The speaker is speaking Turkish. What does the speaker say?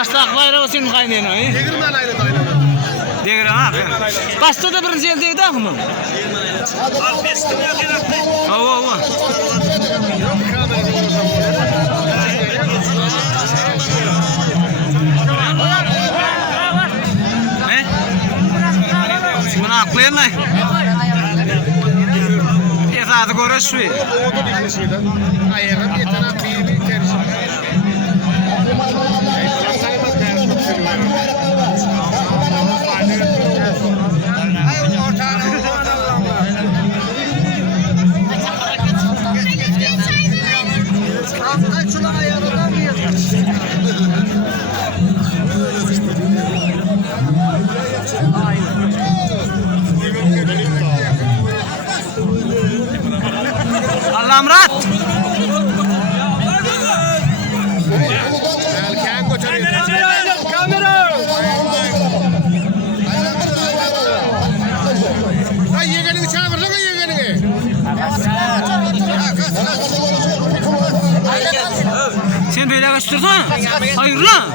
Başlaqlayra olsun qaynayın o. Degirmen ayla dayla. Degir ha. Başta da birinci el deydi axı mı? Al bestim ya kerakte. Ova. Ne? Buna aklayın lan. Yeter görüşürüz. Ayağım yeter bir tercih. Allah'ım rahat. Kamera. Ay yeğenini çağırdı mı yeğenini? Sen böyle kaçtırdın? Hayır lan.